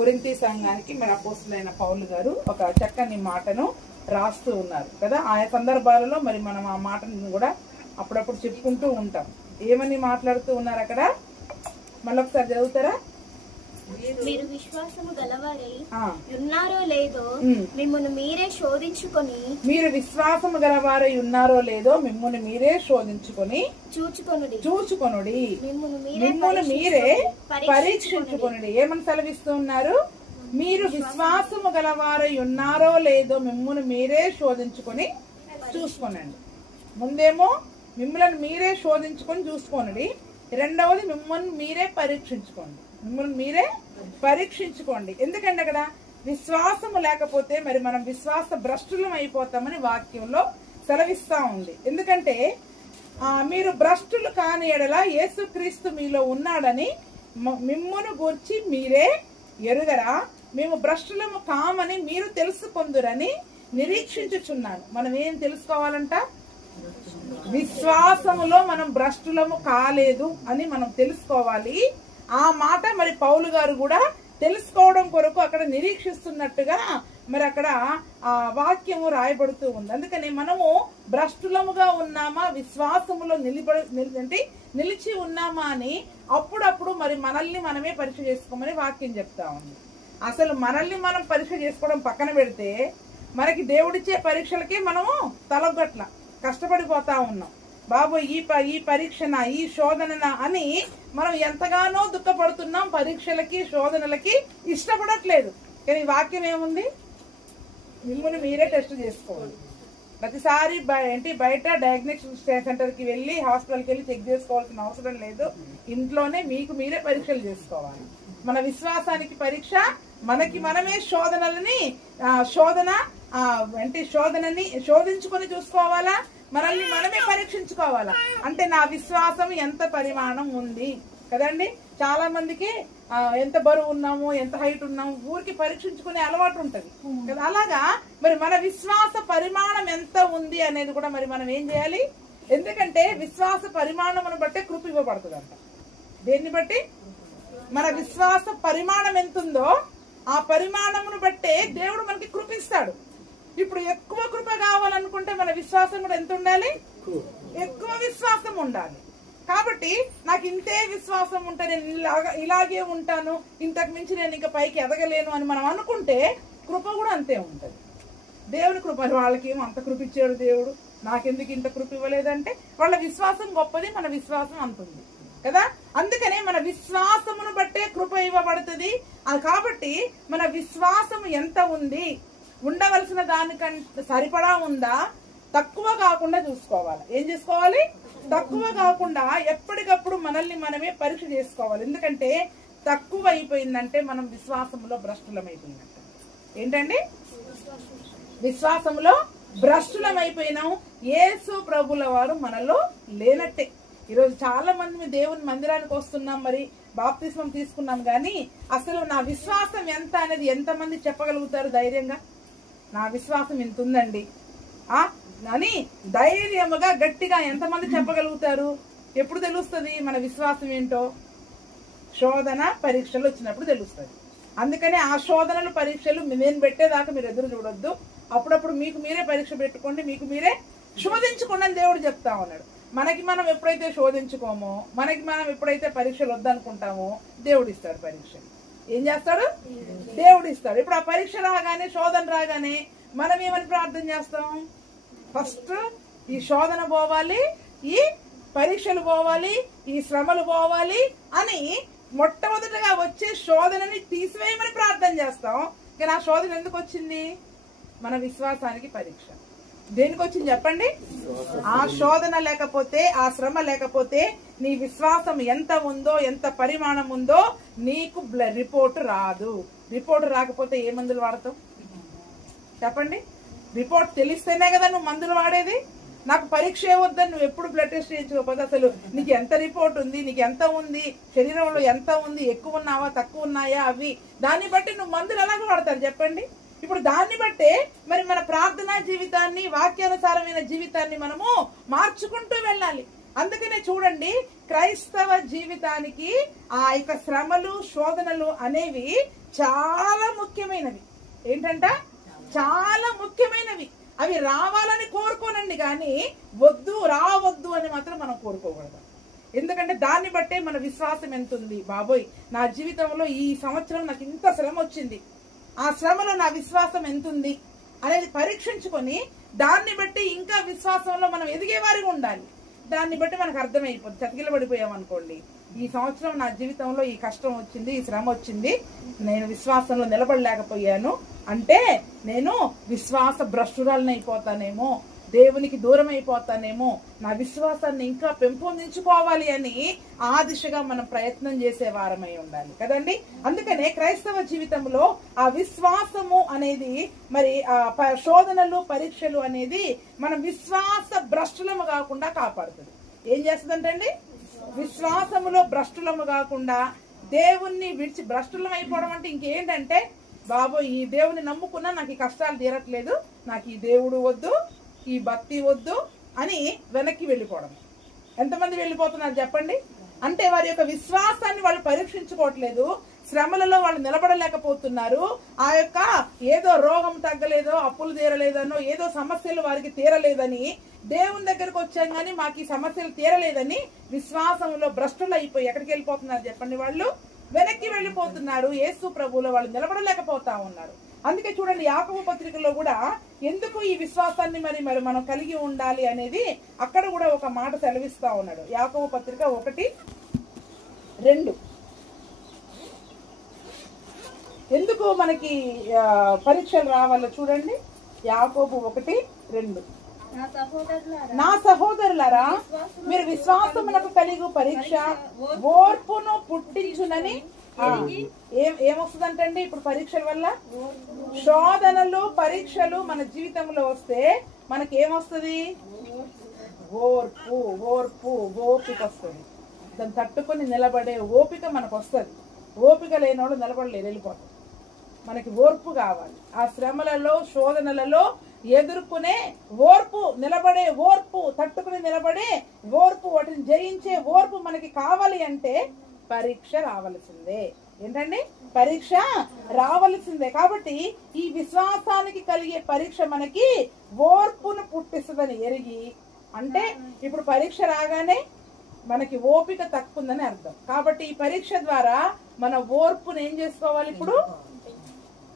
కొరింథీ సంఘానికి మన అపోస్తలుడైన పౌలు గారు ఒక చక్కని మాటను రాస్తూ ఉన్నారు కదా. ఆయా సందర్భాలలో మరి మనం ఆ మాటను కూడా అప్పుడప్పుడు చెప్పుకుంటూ ఉంటాం. ఏమని మాట్లాడుతూ ఉన్నారు అక్కడ? మళ్ళొకసారి చదువుతారా? మీరు విశ్వాసము గలవారై ఉన్నారో లేదో మిమ్మల్ని మీరే శోధించుకొని, మీరు విశ్వాసము గలవారై ఉన్నారో లేదో మిమ్మల్ని మీరే శోధించుకొని చూచుకొనుడి, మిమ్మల్ని మీరే పరీక్షించుకొనుడి. ఏమని సెలవిస్తూ ఉన్నారు? మీరు విశ్వాసము గలవారై ఉన్నారో లేదో మిమ్మల్ని మీరే శోధించుకొని చూసుకోనండి. ముందేమో మిమ్మల్ని మీరే శోధించుకొని చూసుకోండి. రెండవది మిమ్మల్ని మీరే పరీక్షించుకోండి. మిమ్మల్ని మీరే పరీక్షించుకోండి. ఎందుకంటే అక్కడ విశ్వాసము లేకపోతే మరి మనం విశ్వాస భ్రష్టులం అయిపోతామని వాక్యంలో సెలవిస్తా ఉంది. ఎందుకంటే మీరు భ్రష్టులు కాని ఎడల యేసుక్రీస్తు మీలో ఉన్నాడని మిమ్మును గూర్చి మీరే ఎరుగరా? మేము భ్రష్టులము కామని మీరు తెలుసుకొందురని నిరీక్షించుచున్నాను. మనం ఏం తెలుసుకోవాలంట? విశ్వాసములో మనం భ్రష్టులము కాలేదు అని మనం తెలుసుకోవాలి. ఆ మాట మరి పౌలు గారు కూడా తెలుసుకోవడం కొరకు అక్కడ నిరీక్షిస్తున్నట్టుగా మరి అక్కడ ఆ వాక్యము రాయబడుతూ ఉంది. అందుకని మనము భ్రష్టులముగా ఉన్నామా, విశ్వాసములో నిలిచి ఉన్నామా అని అప్పుడప్పుడు మరి మనల్ని మనమే పరీక్ష చేసుకోమని వాక్యం చెప్తా ఉంది. అసలు మనల్ని మనం పరీక్ష చేసుకోవడం పక్కన పెడితే మనకి దేవుడిచ్చే పరీక్షలకే మనము తలగట్ల కష్టపడిపోతా ఉన్నాం. బాబు ఈ పరీక్షన, ఈ శోధన అని మనం ఎంతగానో దుఃఖపడుతున్నాం. పరీక్షలకి శోధనలకి ఇష్టపడట్లేదు. కానీ వాక్యం ఏముంది? మిమ్మల్ని మీరే టెస్ట్ చేసుకోవాలి. ప్రతిసారి బయట డయాగ్నోస్టిక్ సెంటర్కి వెళ్ళి హాస్పిటల్కి వెళ్ళి చెక్ చేసుకోవాల్సిన అవసరం లేదు. ఇంట్లోనే మీకు మీరే పరీక్షలు చేసుకోవాలి. మన విశ్వాసానికి పరీక్ష, మనకి మనమే శోధనని శోధించుకొని చూసుకోవాలా, మనల్ని మనమే పరీక్షించుకోవాలా. అంటే నా విశ్వాసం ఎంత పరిమాణం ఉంది కదండి. చాలా మందికి ఎంత బరువు ఉన్నాము, ఎంత హైట్ ఉన్నాము ఊరికి పరీక్షించుకునే అలవాటు ఉంటది కదా. అలాగా మరి మన విశ్వాస పరిమాణం ఎంత ఉంది అనేది కూడా మరి మనం ఏం చేయాలి? ఎందుకంటే విశ్వాస పరిమాణమును బట్టే కృప ఇవ్వబడుతుందంట. దేన్ని బట్టి? మన విశ్వాస పరిమాణం ఎంత ఉందో ఆ పరిమాణమును బట్టే దేవుడు మనకి కృప ఇస్తాడు. ఇప్పుడు ఎక్కువ కృప కావాలనుకుంటే మన విశ్వాసం కూడా ఎంత ఉండాలి? ఎక్కువ విశ్వాసం ఉండాలి. కాబట్టి నాకు ఇంతే విశ్వాసం ఉంటే నేను ఇలాగే ఉంటాను, ఇంతకు మించి నేను ఇంకా పైకి ఎదగలేను అని మనం అనుకుంటే కృప కూడా అంతే ఉంటుంది. దేవుని కృప వాళ్ళకి ఏమో అంత కృప ఇచ్చాడు దేవుడు, నాకెందుకు ఇంత కృప ఇవ్వలేదంటే వాళ్ళ విశ్వాసం గొప్పది, మన విశ్వాసం అంతుంది కదా. అందుకనే మన విశ్వాసమును బట్టే కృప ఇవ్వబడుతుంది. కాబట్టి మన విశ్వాసం ఎంత ఉంది, ఉండవలసిన దానికంటే సరిపడా ఉందా, తక్కువ కాకుండా చూసుకోవాలి. ఏం చేసుకోవాలి? తక్కువ కాకుండా ఎప్పటికప్పుడు మనల్ని మనమే పరీక్ష చేసుకోవాలి. ఎందుకంటే తక్కువ అయిపోయిందంటే మనం విశ్వాసంలో భ్రష్టులమైపోయినట్టు. ఏంటండి? విశ్వాసంలో భ్రష్టులమైపోయినాం. యేసు ప్రభుల వారు మనలో లేనట్టే. ఈరోజు చాలా మంది దేవుని మందిరానికి వస్తున్నాం, మరి బాప్తిస్మం తీసుకున్నాం, కానీ అసలు నా విశ్వాసం ఎంత అనేది ఎంతమంది చెప్పగలుగుతారు ధైర్యంగా? నా విశ్వాసం ఇంత ఉందండి అని ధైర్యముగా గట్టిగా ఎంతమంది చెప్పగలుగుతారు? ఎప్పుడు తెలుస్తుంది మన విశ్వాసం ఏంటో? శోధన పరీక్షలు వచ్చినప్పుడు తెలుస్తుంది. అందుకని ఆ శోధనలు పరీక్షలు నేను పెట్టేదాకా మీరు ఎదురు చూడొద్దు. అప్పుడప్పుడు మీకు మీరే పరీక్ష పెట్టుకోండి, మీకు మీరే శోధించుకోండి అని దేవుడు చెప్తా ఉన్నాడు. మనకి మనం ఎప్పుడైతే శోధించుకోమో, మనకి మనం ఎప్పుడైతే పరీక్షలు వద్దనుకుంటామో దేవుడు ఇస్తాడు పరీక్షలు. ఏం చేస్తాడు? దేవుడు ఇస్తాడు. ఇప్పుడు ఆ పరీక్ష రాగానే, శోధన రాగానే మనం ఏమని ప్రార్థన చేస్తాం? ఫస్ట్ ఈ శోధన పోవాలి, ఈ పరీక్షలు పోవాలి, ఈ శ్రమలు పోవాలి అని మొట్టమొదటిగా వచ్చే శోధనని తీసివేయమని ప్రార్థన చేస్తాం. కానీ ఆ శోధన ఎందుకు వచ్చింది? మన విశ్వాసానికి పరీక్ష. దేనికి వచ్చింది చెప్పండి? ఆ శోధన లేకపోతే, ఆ శ్రమ లేకపోతే నీ విశ్వాసం ఎంత ఉందో, ఎంత పరిమాణం ఉందో నీకు రిపోర్ట్ రాదు. రిపోర్ట్ రాకపోతే ఏ మందులు వాడతావు చెప్పండి? రిపోర్ట్ తెలిస్తేనే కదా నువ్వు మందులు వాడేది. నాకు పరీక్ష వద్దని నువ్వు ఎప్పుడు బ్లడ్ టెస్ట్ చేయించుకోకపోతే అసలు నీకు ఎంత రిపోర్ట్ ఉంది, నీకు ఎంత ఉంది, శరీరంలో ఎంత ఉంది, ఎక్కువ ఉన్నావా తక్కువ ఉన్నాయా అవి దాన్ని బట్టి నువ్వు మందులు ఎలాగ వాడతారు చెప్పండి? ఇప్పుడు దాన్ని బట్టే మరి మన ప్రార్థనా జీవితాన్ని, వాక్యానుసారమైన జీవితాన్ని మనము మార్చుకుంటూ వెళ్ళాలి. అందుకనే చూడండి, క్రైస్తవ జీవితానికి ఆ యొక్క శ్రమలు, శోధనలు అనేవి చాలా ముఖ్యమైనవి. ఏంటంట? చాలా ముఖ్యమైనవి. అవి రావాలని కోరుకోనండి, కానీ వద్దు రావద్దు అని మాత్రం మనం కోరుకోకూడదు. ఎందుకంటే దాన్ని బట్టే మన విశ్వాసం ఎంత ఉంది. బాబోయ్, నా జీవితంలో ఈ సంవత్సరం నాకు ఇంత శ్రమ వచ్చింది, ఆ శ్రమలో నా విశ్వాసం ఎంత ఉంది అనేది పరీక్షించుకొని దాన్ని బట్టి ఇంకా విశ్వాసంలో మనం ఎదిగేవారిగా ఉండాలి. దాన్ని బట్టి మనకు అర్థమైపోతుంది. చతికిలబడిపోయాం అనుకోండి, ఈ సంవత్సరం నా జీవితంలో ఈ కష్టం వచ్చింది, ఈ శ్రమ వచ్చింది, నేను విశ్వాసంలో నిలబడలేకపోయాను అంటే నేను విశ్వాస భ్రష్టురాలని అయిపోతానేమో, దేవునికి దూరం అయిపోతానేమో, నా విశ్వాసాన్ని ఇంకా పెంపొందించుకోవాలి అని ఆ దిశగా మనం ప్రయత్నం చేసే వారమై ఉండాలి కదండి. అందుకనే క్రైస్తవ జీవితంలో ఆ విశ్వాసము అనేది, మరి ఆ శోధనలు పరీక్షలు అనేది మనం విశ్వాస భ్రష్టులము కాకుండా కాపాడుతుంది. ఏం చేస్తుందంటండి? విశ్వాసములో భ్రష్టులము కాకుండా, దేవుణ్ణి విడిచి భ్రష్టులం అయిపోవడం అంటే ఇంకేంటంటే, బాబో ఈ దేవుని నమ్ముకున్నా నాకు ఈ కష్టాలు తీరట్లేదు, నాకు ఈ దేవుడు వద్దు, ఈ భక్తి వద్దు అని వెనక్కి వెళ్ళిపోవడం. ఎంతమంది వెళ్ళిపోతున్నారు చెప్పండి? అంటే వారి యొక్క విశ్వాసాన్ని వాళ్ళు పరీక్షించుకోవట్లేదు, శ్రమలలో వాళ్ళు నిలబడలేకపోతున్నారు. ఆ యొక్క ఏదో రోగం తగ్గలేదో, అప్పులు తీరలేదనో, ఏదో సమస్యలు వారికి తీరలేదని దేవుని దగ్గరకు వచ్చాం కానీ మాకు ఈ సమస్యలు తీరలేదని విశ్వాసంలో భ్రష్టులు అయిపోయి ఎక్కడికి వెళ్ళిపోతున్నారు చెప్పండి? వాళ్ళు వెనక్కి వెళ్ళిపోతున్నారు. యేసు ప్రభువులో వాళ్ళు నిలబడలేకపోతా ఉన్నారు. అందుకే చూడండి, యాకోబు పత్రికలో కూడా ఎందుకు ఈ విశ్వాసాన్ని మరి మనం కలిగి ఉండాలి అనేది అక్కడ కూడా ఒక మాట సెలవిస్తా ఉన్నాడు. యాకోబు పత్రిక 1:2 ఎందుకు మనకి పరీక్షలు రావాలో చూడండి. యాకోబు 1:2 నా సహోదరులారా, మీరు విశ్వాసమునకు కలిగి పరీక్ష ఓర్పును పుట్టించునని. ఏమొస్తుందంటండి ఇప్పుడు పరీక్షల వల్ల? శోధనలు పరీక్షలు మన జీవితంలో వస్తే మనకి ఏమొస్తుంది? ఓర్పు, ఓర్పు, ఓపిక వస్తుంది. దాన్ని తట్టుకొని నిలబడే ఓపిక మనకు వస్తుంది. ఓపిక లేనోడు నిలబడలేరు, వెళ్ళిపోతాడు. మనకి ఓర్పు కావాలి. ఆ శ్రమలలో శోధనలలో ఎదుర్కొనే ఓర్పు, నిలబడే ఓర్పు, తట్టుకుని నిలబడే ఓర్పు, వాటిని జయించే ఓర్పు మనకి కావాలి అంటే పరీక్ష రావలసిందే. ఏంటండి? పరీక్ష రావలసిందే. కాబట్టి ఈ విశ్వాసానికి కలిగే పరీక్ష మనకి ఓర్పును పుట్టిస్తుందని ఎరిగి, అంటే ఇప్పుడు పరీక్ష రాగానే మనకి ఓపిక తక్కువందని అర్థం. కాబట్టి ఈ పరీక్ష ద్వారా మన ఓర్పును ఏం చేసుకోవాలి? ఇప్పుడు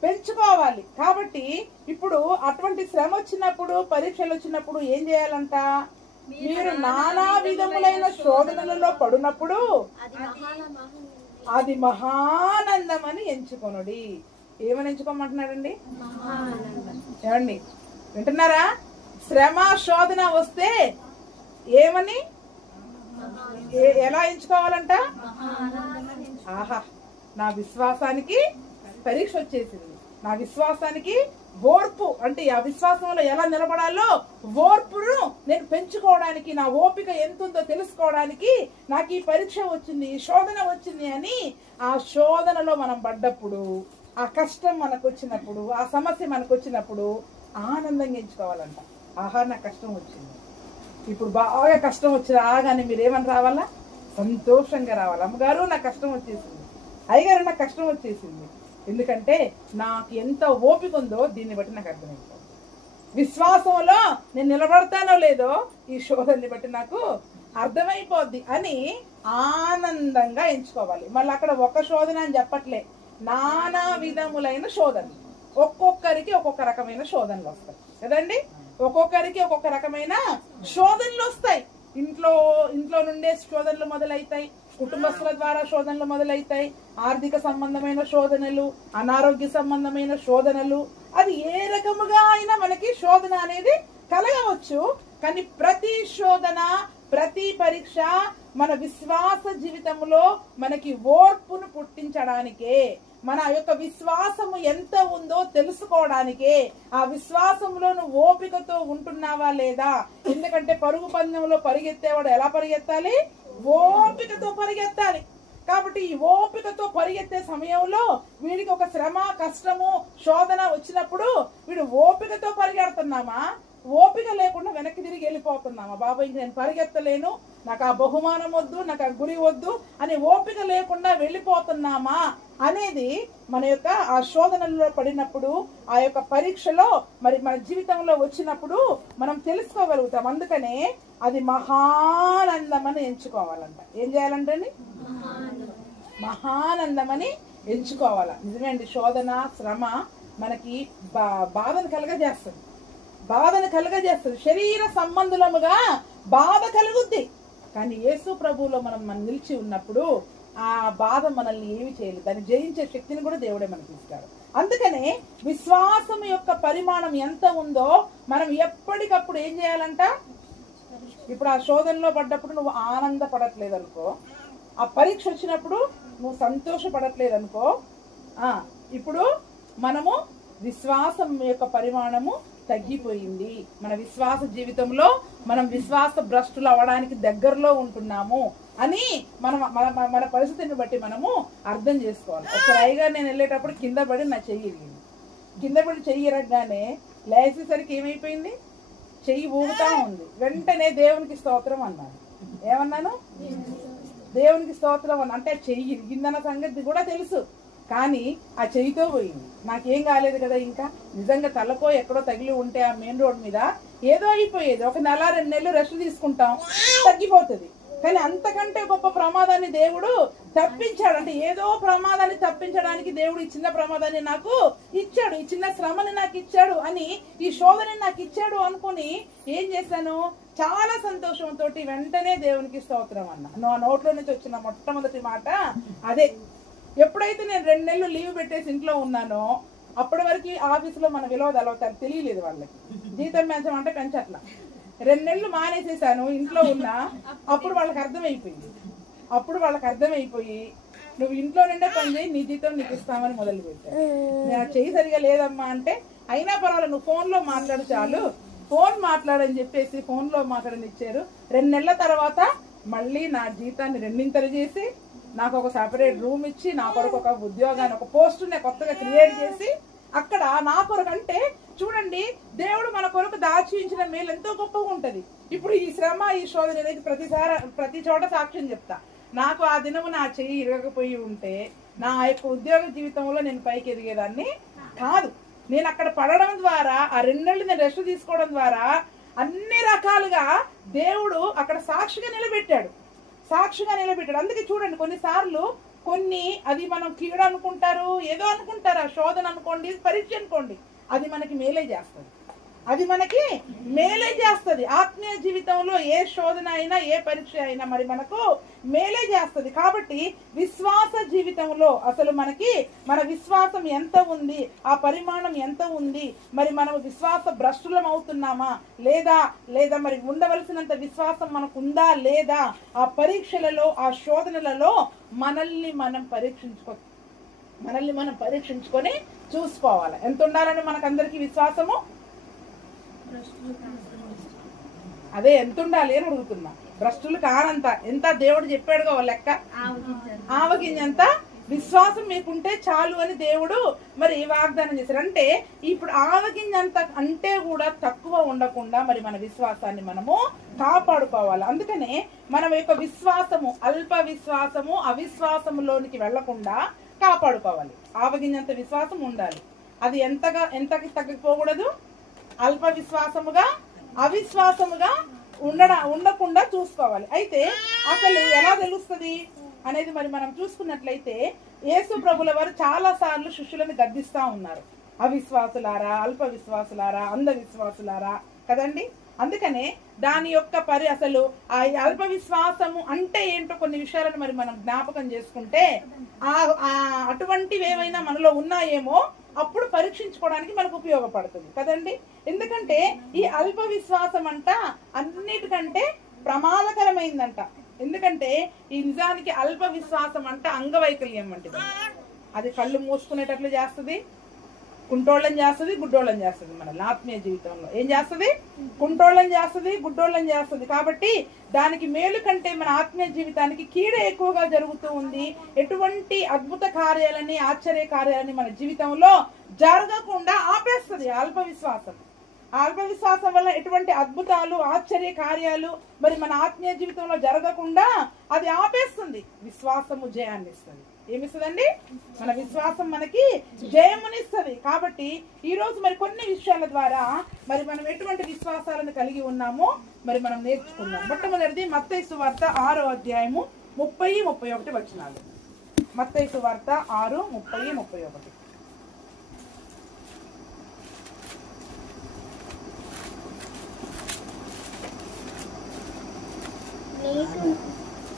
పెంచుకోవాలి. కాబట్టి ఇప్పుడు అటువంటి శ్రమ వచ్చినప్పుడు, పరీక్షలు వచ్చినప్పుడు ఏం చేయాలంట? మీరు నానా విధములైన శోధనలలో పడినప్పుడు అది మహానందం అని ఎంచుకొనుడి. ఏమని ఎంచుకోమంటున్నాడండి? ఏమండి వింటున్నారా? శ్రమ శోధన వస్తే ఏమని ఎలా ఎంచుకోవాలంట? ఆహా, నా విశ్వాసానికి పరీక్ష వచ్చేసింది, నా విశ్వాసానికి ఓర్పు, అంటే ఆ విశ్వాసంలో ఎలా నిలబడాలో ఓర్పును నేను పెంచుకోవడానికి, నా ఓపిక ఎంతుందో తెలుసుకోవడానికి నాకు ఈ పరీక్ష వచ్చింది, ఈ శోధన వచ్చింది అని ఆ శోధనలో మనం పడ్డప్పుడు, ఆ కష్టం మనకు వచ్చినప్పుడు, ఆ సమస్య మనకు వచ్చినప్పుడు ఆనందంగా ఎంచుకోవాలంట. ఆహా, నాకు కష్టం వచ్చింది, ఇప్పుడు బాగా కష్టం వచ్చి రాగానే మీరేమని రావాలా? సంతోషంగా రావాలి. అమ్మగారు నాకు కష్టం వచ్చేసింది, అయ్యగారు నాకు కష్టం వచ్చేసింది, ఎందుకంటే నాకు ఎంత ఓపిక ఉందో దీన్ని బట్టి నాకు అర్థమైపోతుంది. విశ్వాసంలో నేను నిలబడతానో లేదో ఈ శోధనని బట్టి నాకు అర్థమైపోద్ది అని ఆనందంగా ఎంచుకోవాలి. మళ్ళీ అక్కడ ఒక శోధన అని చెప్పట్లే, నానా విధములైన శోధనలు. ఒక్కొక్కరికి ఒక్కొక్క రకమైన శోధనలు వస్తాయి కదండి. ఒక్కొక్కరికి ఒక్కొక్క రకమైన శోధనలు వస్తాయి. ఇంట్లో నుండే శోధనలు మొదలైతాయి, కుటుంబస్తుల ద్వారా శోధనలు మొదలైతాయి, ఆర్థిక సంబంధమైన శోధనలు, అనారోగ్య సంబంధమైన శోధనలు, అది ఏ రకముగా అయినా మనకి శోధన అనేది కలగవచ్చు. కానీ ప్రతి శోధన, ప్రతి పరీక్ష మన విశ్వాస జీవితంలో మనకి ఓర్పును పుట్టించడానికే, మన యొక్క విశ్వాసము ఎంత ఉందో తెలుసుకోవడానికే, ఆ విశ్వాసంలో నువ్వు ఓపికతో ఉంటున్నావా లేదా. ఎందుకంటే పరుగు పందెంలో పరిగెత్తేవాడు ఎలా పరిగెత్తాలి? ఓపికతో పరిగెత్తాలి. కాబట్టి ఈ ఓపికతో పరిగెత్తే సమయంలో వీడికి ఒక శ్రమ, కష్టము, శోధన వచ్చినప్పుడు వీడు ఓపికతో పరిగెడుతున్నామా, ఓపిక లేకుండా వెనక్కి తిరిగి వెళ్ళిపోతున్నామా? బాబా ఇంక నేను పరిగెత్తలేను, నాకు ఆ బహుమానం వద్దు, నాకు ఆ గురి వద్దు అని ఓపిక లేకుండా వెళ్ళిపోతున్నామా అనేది మన యొక్క ఆ శోధనలో పడినప్పుడు, ఆ యొక్క పరీక్షలో మరి మన జీవితంలో వచ్చినప్పుడు మనం తెలుసుకోగలుగుతాం. అందుకనే అది మహానందమని ఎంచుకోవాలంట. ఏం చేయాలంటే మహానందమని ఎంచుకోవాల. నిజమే అండి, శోధన శ్రమ మనకి బాధను కలగజేస్తుంది. శరీర సంబంధులముగా బాధ కలుగుద్ది. కానీ యేసు ప్రభువులో మనం నిలిచి ఉన్నప్పుడు ఆ బాధ మనల్ని ఏమి చేయలేదు. దాన్ని జయించే శక్తిని కూడా దేవుడే మనకి ఇస్తాడు. అందుకనే విశ్వాసం యొక్క పరిమాణం ఎంత ఉందో మనం ఎప్పటికప్పుడు ఏం చేయాలంట. ఇప్పుడు ఆ శోధనలో పడ్డప్పుడు నువ్వు ఆనందపడట్లేదు అనుకో, ఆ పరీక్ష వచ్చినప్పుడు నువ్వు సంతోషపడట్లేదు అనుకో, ఇప్పుడు మనము విశ్వాసం యొక్క పరిమాణము తగ్గిపోయింది. మన విశ్వాస జీవితంలో మనం విశ్వాస భ్రష్టులు అవ్వడానికి దగ్గరలో ఉంటున్నాము అని మన పరిస్థితిని బట్టి మనము అర్థం చేసుకోవాలి. ఒకసారి అయ్యగారు నేను వెళ్ళేటప్పుడు కింద పడి నా చెయ్యి ఇరిగింది. కింద పడి చెయ్యి ఇరగగానే లేచేసరికి ఏమైపోయింది, చెయ్యి ఊగుతా ఉంది. వెంటనే దేవునికి స్తోత్రం అన్నాను. ఏమన్నాను? దేవునికి స్తోత్రం అన్న. అంటే చెయ్యి ఇరిగిందన్న సంగతి కూడా తెలుసు, కానీ ఆ చెయ్యితో పోయింది. నాకేం కాలేదు కదా. ఇంకా నిజంగా తలకో ఎక్కడో తగిలి ఉంటే ఆ మెయిన్ రోడ్ మీద ఏదో అయిపోయేది. 1 నెల 2 నెలలు రెస్ట్ తీసుకుంటాం, తగ్గిపోతుంది. కానీ అంతకంటే గొప్ప ప్రమాదాన్ని దేవుడు తప్పించాడు. అంటే ఏదో ప్రమాదాన్ని తప్పించడానికి దేవుడు ఈ చిన్న ప్రమాదాన్ని నాకు ఇచ్చాడు, ఈ చిన్న శ్రమని నాకు ఇచ్చాడు అని, ఈ శోధనని నాకు ఇచ్చాడు అనుకుని ఏం చేశాను, చాలా సంతోషంతో వెంటనే దేవునికి స్తోత్రం అన్నా. నా నోట్లో నుంచి వచ్చిన మొట్టమొదటి మాట అదే. ఎప్పుడైతే నేను 2 నెలలు లీవ్ పెట్టేసి ఇంట్లో ఉన్నానో అప్పటి వరకు ఆఫీసులో మన విలువ తెలవుతారు తెలియలేదు. వాళ్ళకి జీతం పెంచమంటే పెంచట్లా. 2 నెలలు మానేసేసాను, ఇంట్లో ఉన్నా. అప్పుడు వాళ్ళకి అర్థమైపోయి నువ్వు ఇంట్లో నుండే పని చేయి, నీ జీతం నీకు ఇస్తామని మొదలు పెట్టాను. నేను చెయ్యి సరిగా లేదమ్మా అంటే, అయినా పర్వాలేదు నువ్వు ఫోన్లో మాట్లాడు చాలు, ఫోన్ మాట్లాడని చెప్పేసి ఫోన్లో మాట్లాడనిచ్చారు. 2 నెలల తర్వాత మళ్ళీ నా జీతాన్ని 2 చేసి నాకు ఒక సపరేట్ రూమ్ ఇచ్చి, నా కొరకు ఒక ఉద్యోగాన్ని, ఒక పోస్టుని కొత్తగా క్రియేట్ చేసి అక్కడ నా కొరకు. అంటే చూడండి, దేవుడు మన కొరకు దాచించిన మేలు ఎంతో గొప్పగా ఉంటది. ఇప్పుడు ఈ శ్రమ, ఈ శోధన అనేది ప్రతి చోట సాక్ష్యం చెప్తా. నాకు ఆ దినము నా చెయ్యి ఇరగకపోయి ఉంటే నా యొక్క ఉద్యోగ జీవితంలో నేను పైకి ఎదిగేదాన్ని కాదు. నేను అక్కడ పడడం ద్వారా, ఆ 2 నెలలు నేను రెస్ట్ తీసుకోవడం ద్వారా అన్ని రకాలుగా దేవుడు అక్కడ సాక్షిగా నిలబెట్టాడు. అందుకే చూడండి, కొన్నిసార్లు అది మనం కీడు అనుకుంటారు, ఏదో అనుకుంటారు. ఆ శోధన అనుకోండి, పరీక్ష అనుకోండి, అది మనకి మేలే చేస్తుంది. ఆత్మీయ జీవితంలో ఏ శోధన అయినా, ఏ పరీక్ష అయినా మరి మనకు మేలే చేస్తుంది. కాబట్టి విశ్వాస జీవితంలో అసలు మన విశ్వాసం ఎంత ఉంది, ఆ పరిమాణం ఎంత ఉంది, మరి మనం విశ్వాస భ్రష్టులం అవుతున్నామా లేదా మరి ఉండవలసినంత విశ్వాసం మనకు ఉందా లేదా, ఆ పరీక్షలలో, ఆ శోధనలలో మనల్ని మనం పరీక్షించుకొని చూసుకోవాలి. ఎంత ఉండాలని మనకందరికీ విశ్వాసము? అదే ఎంత ఉండాలి అని అడుగుతున్నా. భ్రష్టులు కానంత, ఎంత దేవుడు చెప్పాడుగా లెక్క, ఆవగింజంత విశ్వాసం మీకుంటే చాలు అని దేవుడు మరి వాగ్దానం చేశారు. అంటే ఇప్పుడు ఆవగింజంత అంటే కూడా తక్కువ ఉండకుండా మరి మన విశ్వాసాన్ని మనము కాపాడుకోవాలి. అందుకనే మన యొక్క విశ్వాసము, అల్ప విశ్వాసము అవిశ్వాసములోనికి వెళ్లకుండా కాపాడుకోవాలి. ఆవగింజంత విశ్వాసం ఉండాలి. అది ఎంతకి తగ్గిపోకూడదు. అల్ప విశ్వాసముగా అవిశ్వాసముగా ఉండకుండా చూసుకోవాలి. అయితే అసలు ఎలా తెలుస్తుంది అనేది మరి మనం చూసుకున్నట్లయితే, యేసు ప్రభుల వారు చాలా సార్లు శిష్యులను గద్దిస్తా ఉన్నారు. అవిశ్వాసులారా, అల్ప విశ్వాసులారా, అంధ విశ్వాసులారా కదండి. అందుకనే దాని యొక్క అసలు ఆ అల్ప విశ్వాసము అంటే ఏంటో కొన్ని విషయాలను మరి మనం జ్ఞాపకం చేసుకుంటే, అటువంటివి ఏమైనా మనలో ఉన్నాయేమో అప్పుడు పరీక్షించుకోవడానికి మనకు ఉపయోగపడుతుంది కదండి. ఎందుకంటే ఈ అల్ప విశ్వాసం అంట అన్నిటికంటే ప్రమాదకరమైందంట. ఎందుకంటే ఈ నిజానికి అల్ప విశ్వాసం అంట అంగవైకల్యం వంటిది. అది కళ్ళు మూసుకునేటట్లు చేస్తుంది, కుంటోళ్ళని చేస్తుంది, గుడ్డోళ్ళని చేస్తుంది. మన ఆత్మీయ జీవితంలో ఏం చేస్తుంది? కుంటోళ్ళని చేస్తుంది, గుడ్డోళ్ళని చేస్తుంది. కాబట్టి దానికి మేలు కంటే మన ఆత్మీయ జీవితానికి కీడే ఎక్కువగా జరుగుతూ ఉంది. ఎటువంటి అద్భుత కార్యాలని, ఆశ్చర్య కార్యాలని మన జీవితంలో జరగకుండా ఆపేస్తుంది అల్ప విశ్వాసం. అల్ప విశ్వాసం వల్ల ఎటువంటి అద్భుతాలు ఆశ్చర్య కార్యాలు మరి మన ఆత్మీయ జీవితంలో జరగకుండా అది ఆపేస్తుంది. విశ్వాసము జయాన్ని ఇస్తుంది. ఏమిస్తుందండి? మన విశ్వాసం మనకి జయమునిస్తుంది. కాబట్టి ఈ రోజు మరి కొన్ని విషయాల ద్వారా మరి మనం ఎటువంటి విశ్వాసాలను కలిగి ఉన్నామో మరి మనం నేర్చుకుందాం. మొట్టమొదటిది మత్తయి సువార్త 6వ అధ్యాయము 30-31 వచనాలు. మత్తయి సువార్త 6:30-31.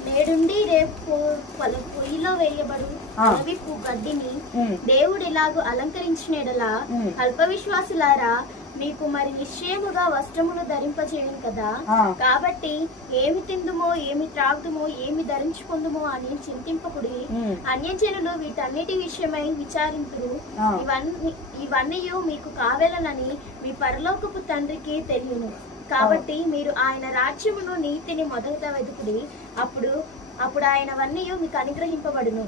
నేడుండి రేపు పొయ్యిలో వేయబడు అడవి గడ్డిని దేవుడు ఇలాగూ అలంకరించినలా అల్ప విశ్వాసులారా మీకు మరి నిశ్చయముగా వస్త్రములు ధరింపచేయను కదా. కాబట్టి ఏమి తిందుమో ఏమి త్రాగుదుమో ఏమి ధరించుకుందుమో అని చింతింపకుడి. అన్యజనులు వీటన్నిటి విషయమై విచారింతురు. ఇవన్నీ మీకు కావాలనని మీ పరలోకపు తండ్రికి తెలియను. కాబట్టి మీరు ఆయన రాజ్యమును నీతిని మొదట వెతుకుడి. అప్పుడు ఆయనవన్నీ మీకు అనుగ్రహింపబడును.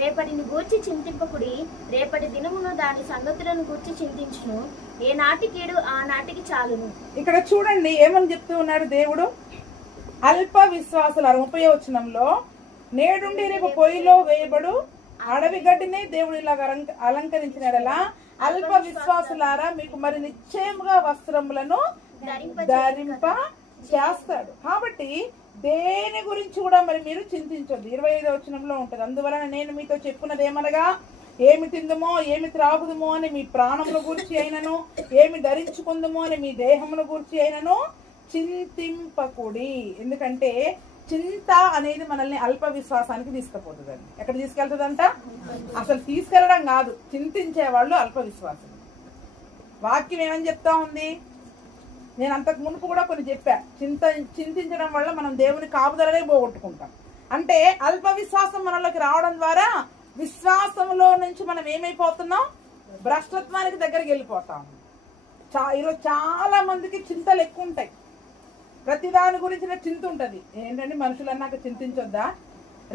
రేపటిని గూర్చి చింతింపకుడి. రేపటి దినమును దాని సంగతులను గూర్చి చింతించును. ఏ నాటికేడు ఆ నాటికి చాలును. ఇక్కడ చూడండి ఏమని చెప్తూ ఉన్నాడు దేవుడు. అల్ప విశ్వాసుల 30వ వచనంలో నేడుండి రేపు పొయ్యిలో వేయబడు అడవి గడ్డిని దేవుడు ఇలాగ అలంకరించినలా అల్ప విశ్వాసులారా మీకు మరి నిశ్చయముగా వస్త్రములను ధరింప చేస్తాడు. కాబట్టి దేని గురించి కూడా మరి మీరు చింతించొద్దు. 25వ వచనంలో ఉంటది. అందువలన నేను మీతో చెప్పున్నది ఏమనగా ఏమి తిందుమో ఏమి త్రాగుదుమో అని మీ ప్రాణముల గురించి అయినను ఏమి ధరించుకుందుమో అని మీ దేహముల గురించి అయినను చింతింపకుడి. ఎందుకంటే చింత అనేది మనల్ని అల్ప విశ్వాసానికి తీసుకుపోతుందండి. ఎక్కడ తీసుకెళ్తుందంట? అసలు తీసుకెళ్లడం కాదు, చింతించే వాళ్ళు అల్ప విశ్వాసం. వాక్యం ఏమని చెప్తా ఉంది? నేను అంతకు మునుపు కూడా కొన్ని చెప్పా. చింతించడం వల్ల మనం దేవుని కాపుదలనే పోగొట్టుకుంటాం. అంటే అల్ప విశ్వాసం మనలోకి రావడం ద్వారా విశ్వాసంలో నుంచి మనం ఏమైపోతున్నాం? భ్రష్టత్వానికి దగ్గరికి వెళ్ళిపోతాం. ఈరోజు చాలా మందికి చింతలు ఎక్కువ ఉంటాయి. ప్రతిదాని గురించిన చింత ఉంటది. ఏంటంటే మనుషులన్నాక చింతించొద్దా?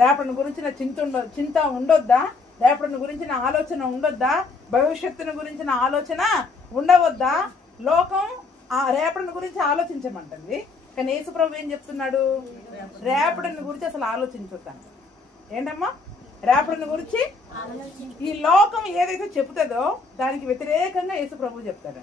రేపటి గురించిన చింత ఉండొద్దా? రేపటి గురించిన ఆలోచన ఉండొద్దా? భవిష్యత్తును గురించిన ఆలోచన ఉండవద్దా? లోకం ఆ రేపటిని గురించి ఆలోచించమంటుంది. కానీ యేసుప్రభు ఏం చెప్తున్నాడు? రేపటిని గురించి అసలు ఆలోచించొద్దాను. ఏంటమ్మా? రేపటిని గురించి ఈ లోకం ఏదైతే చెబుతుందో దానికి వ్యతిరేకంగా యేసుప్రభు చెప్తాడు.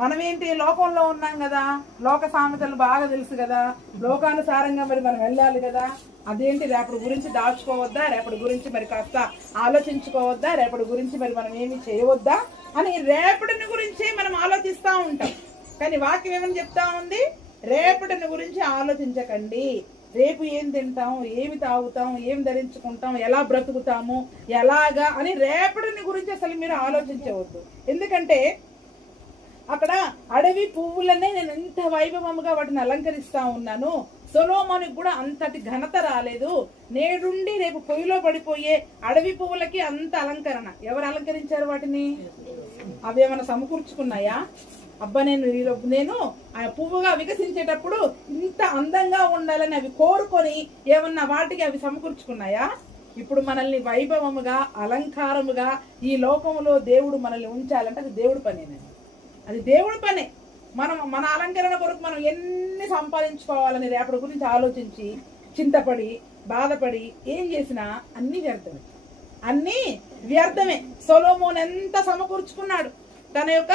మనం ఏంటి లోకంలో ఉన్నాం కదా, లోక సామెతలు బాగా తెలుసు కదా, లోకానుసారంగా మరి మనం వెళ్ళాలి కదా. అదేంటి రేపటి గురించి దాచుకోవద్దా? రేపటి గురించి మరి కాస్త ఆలోచించుకోవద్దా? రేపటి గురించి మరి మనం ఏమి చేయవద్దా అని రేపటిని గురించే మనం ఆలోచిస్తూ ఉంటాం. కానీ వాక్యం ఏమని చెప్తా ఉంది? రేపటిని గురించి ఆలోచించకండి. రేపు ఏం తింటాం, ఏమి తాగుతాం, ఏమి ధరించుకుంటాం, ఎలా బ్రతుకుతాము, ఎలాగా అని రేపటిని గురించి అసలు మీరు ఆలోచించవద్దు. ఎందుకంటే అక్కడ అడవి పువ్వులనే నేను ఎంత వైభవముగా వాటిని అలంకరిస్తా ఉన్నాను. సొలొమోనుకి కూడా అంతటి ఘనత రాలేదు. నేడుండి రేపు పొయ్యిలో పడిపోయే అడవి పువ్వులకి అంత అలంకరణ. ఎవరు అలంకరించారు వాటిని? అవి ఏమైనా సమకూర్చుకున్నాయా? అబ్బా నేను ఆ పువ్వుగా వికసించేటప్పుడు ఇంత అందంగా ఉండాలని అవి కోరుకొని ఏమన్నా వాటికి అవి సమకూర్చుకున్నాయా? ఇప్పుడు మనల్ని వైభవముగా అలంకారముగా ఈ లోకములో దేవుడు మనల్ని ఉంచాలంటే అది దేవుడి పనేనండి. అది దేవుడి పనే. మన అలంకరణ కొరకు మనం ఎన్ని సంపాదించుకోవాలని రేపటి గురించి ఆలోచించి చింతపడి బాధపడి ఏం చేసినా అన్ని వ్యర్థమే. సొలొమోను ఎంత సమకూర్చుకున్నాడు. తన యొక్క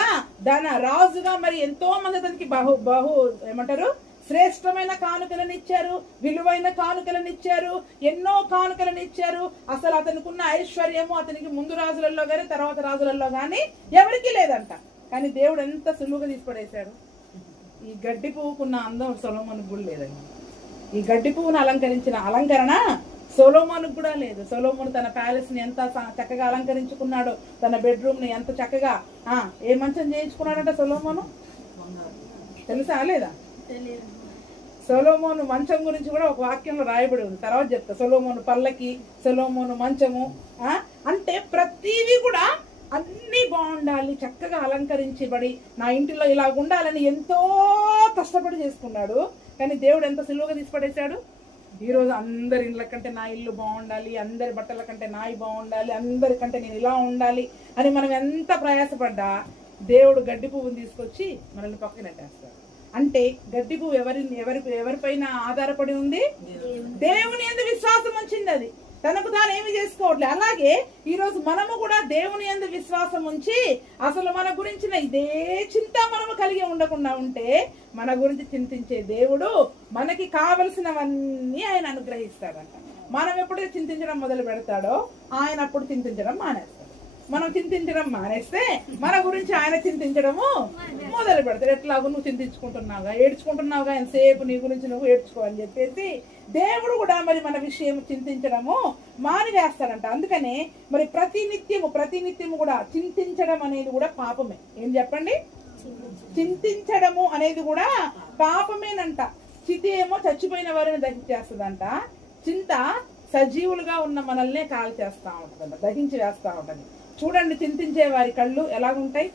రాజుగా మరి ఎంతో మంది అతనికి బహు ఏమంటారు శ్రేష్టమైన కానుకలను ఇచ్చారు, విలువైన కానుకలను ఇచ్చారు, ఎన్నో కానుకలను ఇచ్చారు. అసలు అతనికి ఐశ్వర్యము అతనికి ముందు రాజులలో గాని తర్వాత రాజులలో గాని ఎవరికీ లేదంట. కానీ దేవుడు ఎంత సులువుగా తీసిపడేశాడు. ఈ గడ్డి పువ్వుకున్న అందం సొలొమోనుకు కూడా లేదండి. ఈ గడ్డి పువ్వును అలంకరించిన అలంకరణ సొలొమోనుకు కూడా లేదు. సొలొమోను తన ప్యాలెస్ ని ఎంత చక్కగా అలంకరించుకున్నాడో, తన బెడ్రూమ్ ని ఎంత చక్కగా ఏ మంచం చేయించుకున్నాడంట సొలొమోను తెలుసా లేదా? సొలొమోను మంచం గురించి కూడా ఒక వాక్యంలో రాయబడి ఉంది, తర్వాత చెప్తా. సొలొమోను పల్లకి, సొలొమోను మంచము అంటే ప్రతిదీ కూడా అన్ని బాగుండాలి, చక్కగా అలంకరించబడి నా ఇంటిలో ఇలా ఉండాలని ఎంతో కష్టపడి చేసుకున్నాడు. కానీ దేవుడు ఎంత సులువుగా తీసిపడేశాడు. ఈరోజు అందరి ఇళ్ళ కంటే నా ఇల్లు బాగుండాలి, అందరి బట్టల కంటే నాయి బాగుండాలి, అందరికంటే నేను ఇలా ఉండాలి అని మనం ఎంత ప్రయాసపడ్డా దేవుడు గడ్డి పువ్వుని తీసుకొచ్చి మనల్ని పక్కన నెట్టేస్తాడు. అంటే గడ్డి పువ్వు ఎవరిపైన ఆధారపడి ఉంది? దేవుని యందు విశ్వాసం ఉంచింది. అది తనకు తాను ఏమి చేసుకోవట్లేదు. అలాగే ఈ రోజు మనము కూడా దేవుని యందు విశ్వాసం ఉంచి అసలు మన గురించిన ఇదే చింత మనము కలిగి ఉండకుండా ఉంటే మన గురించి చింతించే దేవుడు మనకి కావలసినవన్నీ ఆయన అనుగ్రహిస్తాడంట. మనం ఎప్పుడైతే చింతించడం మొదలు పెడతాడో ఆయన అప్పుడు చింతించడం మానేస్తాడు. మనం చింతించడం మానేస్తే మన గురించి ఆయన చింతించడము మొదలు పెడతాడు. ఎట్లాగో నువ్వు చింతించుకుంటున్నావుగా, ఏడ్చుకుంటున్నావుగా, ఎంతసేపు నీ గురించి నువ్వు ఏడ్చుకో అని చెప్పేసి దేవుడు కూడా మరి మన విషయం చింతించడము మానివేస్తాడంట. అందుకనే మరి ప్రతినిత్యము కూడా చింతించడం అనేది కూడా పాపమే. ఏం చెప్పండి? చింతించడము అనేది కూడా పాపమేనంట. చితి ఏమో చచ్చిపోయిన వారిని దహించేస్తుందంట. చింత సజీవులుగా ఉన్న మనల్నే కాల్ చేస్తా ఉంటుందంట, దహించి వేస్తా ఉంటుంది. చూడండి చింతించే వారి కళ్ళు ఎలాగుంటాయి?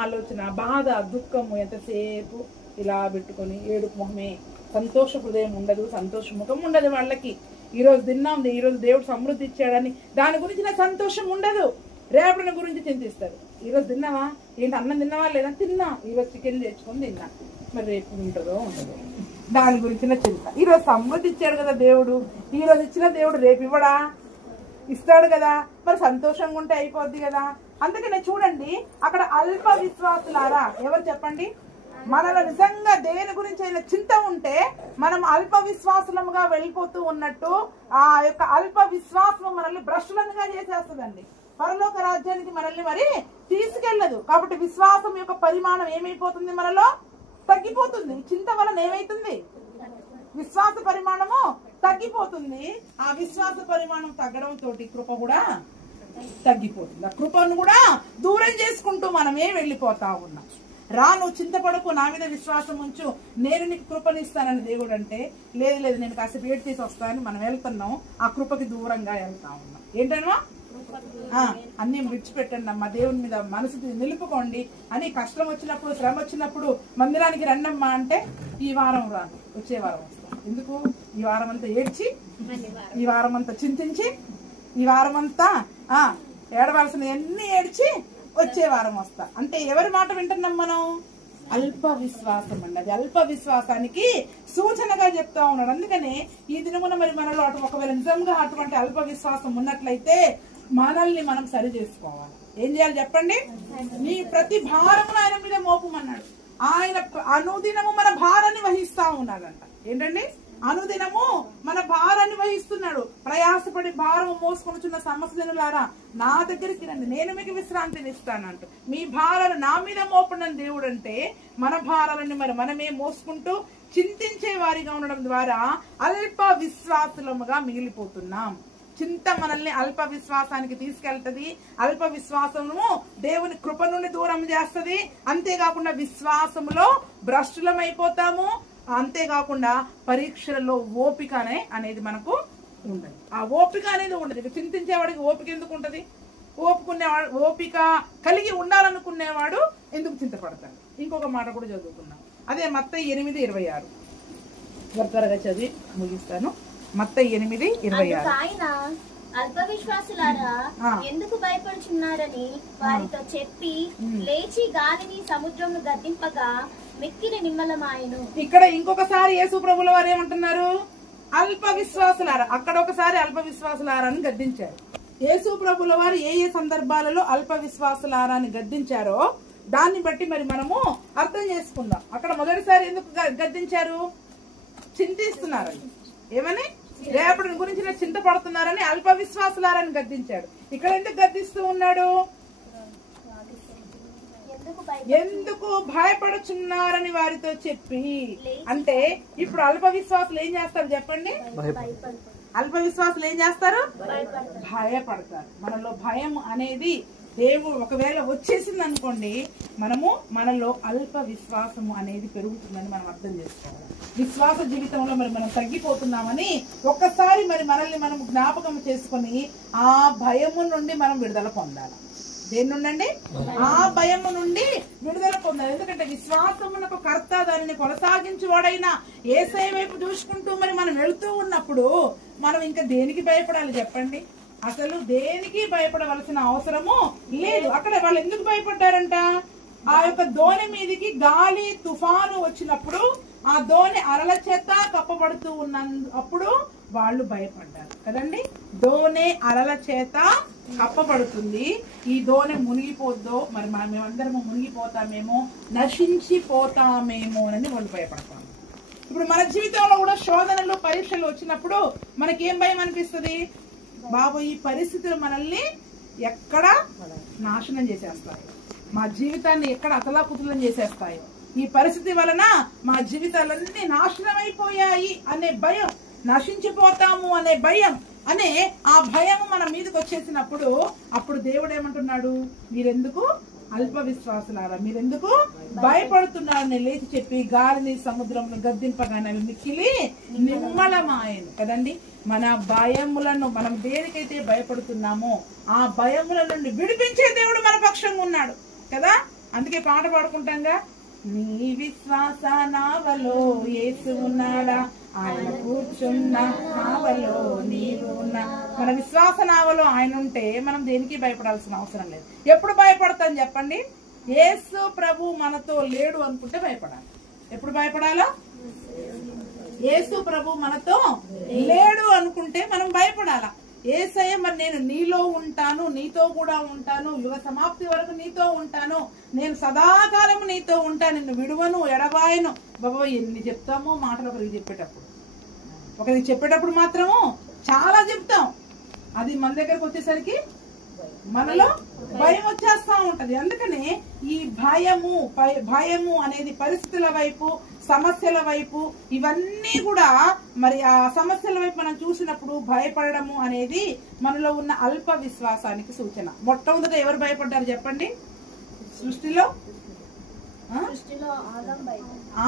ఆలోచన, బాధ, దుఃఖము ఎంతసేపు ఇలా పెట్టుకొని ఏడుపు మొహమే, సంతోష హృదయం ఉండదు, సంతోష ముఖం ఉండదు వాళ్ళకి. ఈరోజు తిన్నాం, ఈరోజు దేవుడు సమృద్ధి ఇచ్చాడని దాని గురించి నా సంతోషం ఉండదు. రేపటిని గురించి చింతిస్తారు. ఈరోజు తిన్నావా? ఏంటి అన్నం తిన్నావా? లేదా? తిన్నా. ఈరోజు చికెన్ తెచ్చుకొని తిన్నా, మరి రేపు ఉంటుందో ఉండదు, దాని గురించిన చింత. ఈరోజు సమృద్ధి ఇచ్చాడు కదా దేవుడు, ఈరోజు ఇచ్చిన దేవుడు రేపు ఇవ్వడా? ఇస్తాడు కదా, మరి సంతోషంగా ఉంటే అయిపోద్ది కదా. అందుకనే చూడండి అక్కడ అల్ప విశ్వాసులారా ఎవరు చెప్పండి? మనలో నిజంగా దేని గురించి అయినా చింత ఉంటే మనం అల్ప విశ్వాసులముగా వెళ్ళిపోతూ ఉన్నట్టు ఆ యొక్క అల్ప విశ్వాసం మనల్ని భ్రష్టులుగా చేసేస్తుందండి. పరలోక రాజ్యానికి మనల్ని మరి తీసుకెళ్లదు. కాబట్టి విశ్వాసం యొక్క పరిమాణం ఏమైపోతుంది? మనలో తగ్గిపోతుంది. చింత వలన ఏమైతుంది? విశ్వాస పరిమాణము తగ్గిపోతుంది. ఆ విశ్వాస పరిమాణం తగ్గడం తోటి కృప కూడా తగ్గిపోతుంది. ఆ కృపను కూడా దూరం చేసుకుంటూ మనమే వెళ్ళిపోతా ఉన్నాం. నువ్వు చింతపడకు, నా మీద విశ్వాసం ఉంచు, నేను నీకు కృపనిస్తానని దేవుడు అంటే, లేదు నేను కాసేపు ఏడు తీసి వస్తానని మనం వెళ్తున్నాం, ఆ కృపకి దూరంగా వెళ్తా ఉన్నాం. ఏంటన్నా అన్ని విడిచిపెట్టండి అమ్మా, దేవుని మీద మనసు నిలుపుకోండి అని. కష్టం వచ్చినప్పుడు, శ్రమ వచ్చినప్పుడు మందిరానికి రండమ్మా అంటే ఈ వారం రాను, వచ్చే వారం వస్తాను. ఎందుకు? ఈ వారం అంతా ఏడ్చి, ఈ వారం అంతా చింతించి, ఈ వారం అంతా ఏడవలసిన ఎన్ని ఏడ్చి వచ్చే వారం వస్తా అంటే ఎవరి మాట వింటున్నాం మనం? అల్ప విశ్వాసం అండి. అది అల్ప విశ్వాసానికి సూచనగా చెప్తా ఉన్నాడు. అందుకనే ఈ దినమున మరి మనలో ఒకవేళ నిజంగా అటువంటి అల్ప విశ్వాసం ఉన్నట్లయితే మనల్ని మనం సరి చేసుకోవాలి. ఏం చేయాలి చెప్పండి? నీ ప్రతి భారమును ఆయన మీద మోపమన్నాడు. ఆయన అనుదినము మన భారాన్ని వహిస్తా ఉన్నాడంట. ఏంటండి? అనుదినము మన భారాన్ని వహిస్తున్నాడు. ప్రయాసపడి భారము మోసుకొనిచున్న సమస్యలారా నా దగ్గరికి రండి, నేను మీకు విశ్రాంతిని ఇస్తానంట. మీ భారాలు నా మీద మోపడని దేవుడు అంటే మన భారాలని మరి మనమే మోసుకుంటూ చింతించే వారిగా ఉండడం ద్వారా అల్ప విశ్వాసులముగా మిగిలిపోతున్నాం. చింత మనల్ని అల్ప విశ్వాసానికి తీసుకెళ్తుంది. అల్ప విశ్వాసము దేవుని కృప నుండి దూరం చేస్తుంది. అంతేకాకుండా విశ్వాసములో భ్రష్టులమైపోతాము. అంతేకాకుండా పరీక్షలలో ఓపిక అనేది మనకు ఉండదు. ఆ ఓపిక అనేది ఉండదు. చింతించేవాడికి ఓపిక ఎందుకు ఉంటది? ఓపిక కలిగి ఉండాలనుకునేవాడు ఎందుకు చింతపడతాడు? ఇంకొక మాట కూడా చదువుకున్నాం. అదే మత్తయి 8:26 త్వరగా చదివి ముగిస్తాను. మత్తయి 8:26 ఆయన అల్ప విశ్వాసులారా ఎందుకు భయపడుచున్నారని వారితో చెప్పి లేచి గాలిని సముద్రమును గద్దింపగా మిక్కిలి నిమ్మలమాయెను. ఇక్కడ ఇంకొకసారి యేసు ప్రభుల వారు ఏమంటున్నారు? అల్ప విశ్వాసులారా. అక్కడ ఒకసారి అల్ప విశ్వాసులారా అని గద్దించారు. యేసు ప్రభుల వారు ఏ ఏ సందర్భాలలో అల్ప విశ్వాసులారా అని గద్దించారో దాన్ని బట్టి మరి మనము అర్థం చేసుకుందాం. అక్కడ మొదటిసారి ఎందుకు గద్దించారు? చింతిస్తున్నారని, ఏమని? రేపటి గురించి చింతపడుతున్నారని అల్ప విశ్వాసులారని గద్దించాడు. ఇక్కడ ఎందుకు గద్దిస్తూ ఉన్నాడు? ఎందుకు భయపడుచున్నారని వారితో చెప్పి. అంటే ఇప్పుడు అల్ప విశ్వాసులు ఏం చేస్తారు చెప్పండి? అల్ప విశ్వాసులు ఏం చేస్తారు? భయపడతారు. మనలో భయం అనేది దేవుడు ఒకవేళ వచ్చేసింది అనుకోండి, మనలో అల్ప విశ్వాసము అనేది పెరుగుతుందని మనం అర్థం చేసుకోవాలి. విశ్వాస జీవితంలో మరి మనం తగ్గిపోతున్నామని ఒక్కసారి మరి మనల్ని మనం జ్ఞాపకం చేసుకొని ఆ భయము నుండి మనం విడుదల పొందాలి. దేని నుండి? ఆ భయము నుండి విడుదల పొందాలి. ఎందుకంటే విశ్వాసమునకు కర్త, దానిని కొనసాగించువాడైనా యేసయ్య వైపు చూసుకుంటూ మరి మనం వెళుతూ ఉన్నప్పుడు మనం ఇంకా దేనికి భయపడాలి చెప్పండి? అసలు దేనికి భయపడవలసిన అవసరము లేదు. అక్కడ వాళ్ళు ఎందుకు భయపడ్డారంట? ఆ యొక్క దోణి మీదికి గాలి తుఫాను వచ్చినప్పుడు ఆ దోణి అలల చేత కప్పబడుతూ అప్పుడు వాళ్ళు భయపడ్డారు కదండి. దోణి అలల చేత కప్పబడుతుంది, ఈ దోణి మునిగిపోద్దో, మరి మేమందరము మునిగిపోతామేమో, నశించిపోతామేమో అని వాళ్ళు భయపడతారు. ఇప్పుడు మన జీవితంలో కూడా శోధనలు పరీక్షలు వచ్చినప్పుడు మనకేం భయం అనిపిస్తుంది? బాబు ఈ పరిస్థితులు మనల్ని ఎక్కడ నాశనం చేసేస్తాయి, మా జీవితాన్ని ఎక్కడ అతలాకుతలం చేసేస్తాయో, ఈ పరిస్థితి వలన మా జీవితాలన్నీ నాశనం అయిపోయాయి అనే భయం, నశించిపోతాము అనే భయం అనే ఆ భయం మన మీదకి వచ్చేసినప్పుడు అప్పుడు దేవుడు ఏమంటున్నాడు? మీరెందుకు అల్ప విశ్వాసులారా, మీరెందుకు భయపడుతున్నారని లేచి చెప్పి గాలిని సముద్రంను గద్దింపగానే అవి మిక్కిలి నిమ్మళమాయను కదండి. మన భయములను మనం దేనికైతే భయపడుతున్నామో ఆ భయముల నుండి విడిపించే దేవుడు మన పక్షంగా ఉన్నాడు కదా. అందుకే పాట పాడుకుంటాంగా, నీ విశ్వాస నావలో యేసు ఉన్నాడా, ఆయన కూర్చున్న నావలో నీవు ఉన్నా. మన విశ్వాస నావలో ఆయన ఉంటే మనం దేనికి భయపడాల్సిన అవసరం లేదు. ఎప్పుడు భయపడతాం చెప్పండి? యేసు ప్రభు మనతో లేడు అనుకుంటే భయపడాలి. ఎప్పుడు భయపడాలో? యేసు ప్రభు మనతో లేడు అనుకుంటే మనం భయపడాలా. యేసయ్య మరి నేను నీలో ఉంటాను, నీతో కూడా ఉంటాను, యుగ సమాప్తి వరకు నీతో ఉంటాను, నేను సదాకాలము నీతో ఉంటాను, నిన్ను విడువను ఎడబాయను. బాబా ఎన్ని చెప్తామో మాటలు ఒకరికి చెప్పేటప్పుడు మాత్రము చాలా చెప్తాం, అది మన దగ్గరకు వచ్చేసరికి మనలో భయం వచ్చేస్తా ఉంటది. అందుకనే ఈ భయము అనేది పరిస్థితుల వైపు, సమస్యల వైపు, ఇవన్నీ కూడా మరి ఆ సమస్యల వైపు మనం చూసినప్పుడు భయపడము అనేది మనలో ఉన్న అల్ప విశ్వాసానికి సూచన. మొట్టమొదట ఎవరు భయపడ్డారు చెప్పండి? సృష్టిలో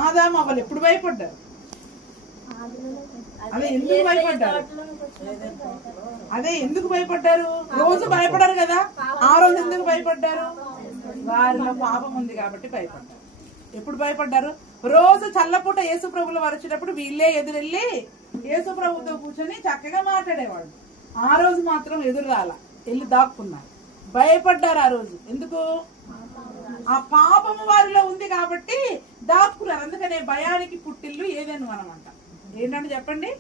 ఆదాము అవ్వలు ఎప్పుడు భయపడ్డారు? అదే ఎందుకు భయపడ్డారు? రోజు భయపడారు కదా, ఆ రోజు ఎందుకు భయపడ్డారు? వారిలో పాపం ఉంది కాబట్టి భయపడ్డారు. ఎప్పుడు భయపడ్డారు? రోజు చల్లపూట యేసు ప్రభులు వారు వచ్చేటప్పుడు వీళ్ళే ఎదురెళ్ళి యేసు ప్రభుతో కూర్చొని చక్కగా మాట్లాడేవాడు. ఆ రోజు మాత్రం ఎదురు రాలా, వెళ్ళి దాక్కున్నారు, భయపడ్డారు. ఆ రోజు ఎందుకు? ఆ పాపము వారిలో ఉంది కాబట్టి దాక్కున్నారు. అందుకనే భయానికి పుట్టిల్లు ఏదేను అనమాట. ఏంటంటే చెప్పండి,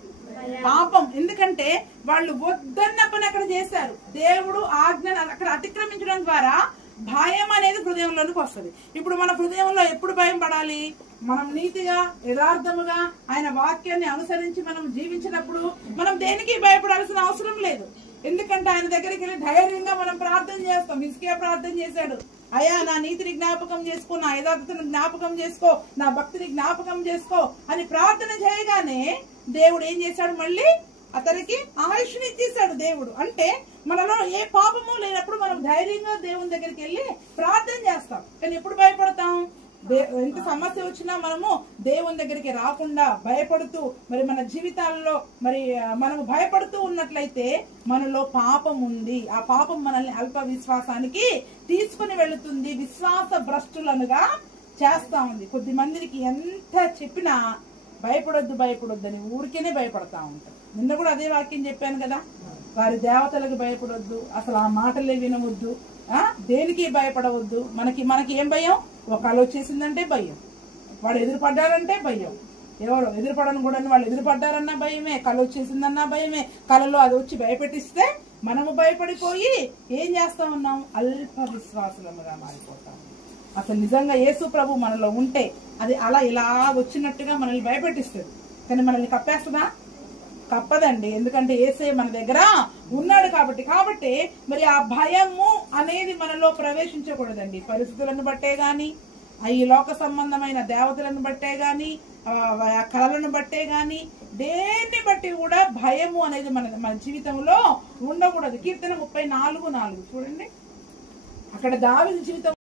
పాపం. ఎందుకంటే వాళ్ళు వద్దన్న పని అక్కడ చేశారు. దేవుడు ఆజ్ఞను అక్కడ అతిక్రమించడం ద్వారా భయం అనేది హృదయంలోనికి వస్తుంది. ఇప్పుడు మన హృదయంలో ఎప్పుడు భయం పడాలి? మనం నీతిగా యథార్థముగా ఆయన వాక్యాన్ని అనుసరించి మనం జీవించినప్పుడు మనం దేనికి భయపడాల్సిన అవసరం లేదు. ఎందుకంటే ఆయన దగ్గరికి వెళ్ళి ధైర్యంగా మనం ప్రార్థన చేస్తాం. హిజ్కియా ప్రార్థన చేశాడు, అయ్యా నా నీతిని జ్ఞాపకం చేసుకో, నా యథార్థతను జ్ఞాపకం చేసుకో, నా భక్తిని జ్ఞాపకం చేసుకో అని ప్రార్థన చేయగానే దేవుడు ఏం చేశాడు? మళ్ళీ అతనికి ఆయుష్ని ఇచ్చేశాడు దేవుడు. అంటే మనలో ఏ పాపము లేనప్పుడు మనం ధైర్యంగా దేవుని దగ్గరికి వెళ్ళి ప్రార్థన చేస్తాం. కానీ ఎప్పుడు భయపడతాం? ఎంత సమస్య వచ్చినా మనము దేవుని దగ్గరికి రాకుండా భయపడుతూ మరి మన జీవితాల్లో మరి మనము భయపడుతూ ఉన్నట్లయితే మనలో పాపం ఉంది. ఆ పాపం మనల్ని అల్ప విశ్వాసానికి తీసుకుని వెళుతుంది, విశ్వాస భ్రష్టులనుగా చేస్తా ఉంది. కొద్ది మందికి ఎంత చెప్పినా భయపడొద్దు అని ఊరికేనే భయపడతా ఉంటారు. నిన్న కూడా అదే వాక్యం చెప్పాను కదా, వారి దేవతలకు భయపడొద్దు, అసలు ఆ మాటలే వినవద్దు, దేనికి భయపడవద్దు. మనకి ఏం భయం? ఒక కళ వచ్చేసిందంటే భయం, వాడు ఎదురుపడ్డాడంటే భయం, ఎవరు ఎదురుపడను కూడా వాళ్ళు ఎదురుపడ్డారన్నా భయమే, కళ వచ్చేసిందన్నా భయమే. కళలో అది వచ్చి భయపెట్టిస్తే మనము భయపడిపోయి ఏం చేస్తా ఉన్నాం? అల్ప విశ్వాసులముగా మారిపోతాం. అసలు నిజంగా యేసు ప్రభు మనలో ఉంటే అది అలా ఇలా వచ్చినట్టుగా మనల్ని భయపెట్టిస్తుంది. కానీ మనల్ని కప్పేస్తుందా? కప్పదండి. ఎందుకంటే యేసే మన దగ్గర ఉన్నాడు కాబట్టి మరి ఆ భయము అనేది మనలో ప్రవేశించకూడదండి. పరిస్థితులను బట్టే గాని, ఈ లోక సంబంధమైన దేవతలను బట్టే గాని, కళలను బట్టే గాని, దేన్ని బట్టి కూడా భయము అనేది మన జీవితంలో ఉండకూడదు. కీర్తన 34:4 చూడండి, అక్కడ దావీదు జీవితం